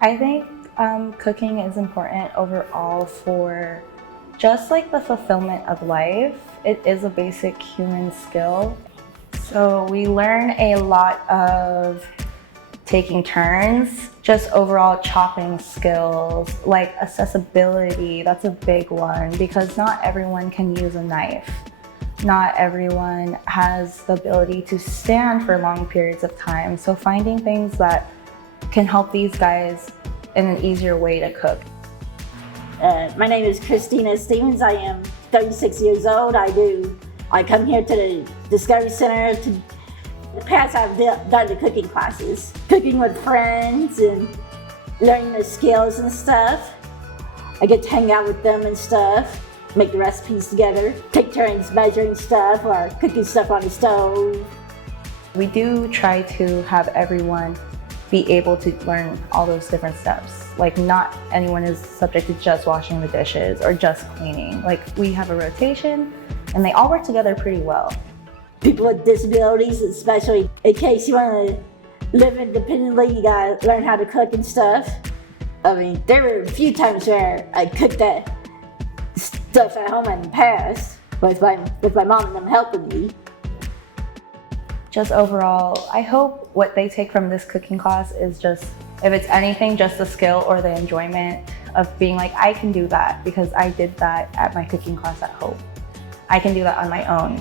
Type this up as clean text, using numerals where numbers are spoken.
I think cooking is important overall for just like the fulfillment of life. It is a basic human skill. So we learn a lot of taking turns, just overall chopping skills, like accessibility, that's a big one because not everyone can use a knife. Not everyone has the ability to stand for long periods of time. So finding things that can help these guys in an easier way to cook. My name is Christina Stevens. I am 36 years old. I come here to the Discovery Center. In the past, I've done the cooking classes, cooking with friends and learning the skills and stuff. I get to hang out with them and stuff, make the recipes together, take turns measuring stuff or cooking stuff on the stove. We do try to have everyone be able to learn all those different steps. Like not anyone is subject to just washing the dishes or just cleaning. Like we have a rotation and they all work together pretty well. People with disabilities, especially in case you want to live independently, you gotta learn how to cook and stuff. I mean, there were a few times where I cooked that stuff at home in the past with my mom and them helping me. Just overall, I hope what they take from this cooking class is just, if it's anything, just the skill or the enjoyment of being like, I can do that because I did that at my cooking class at home. I can do that on my own.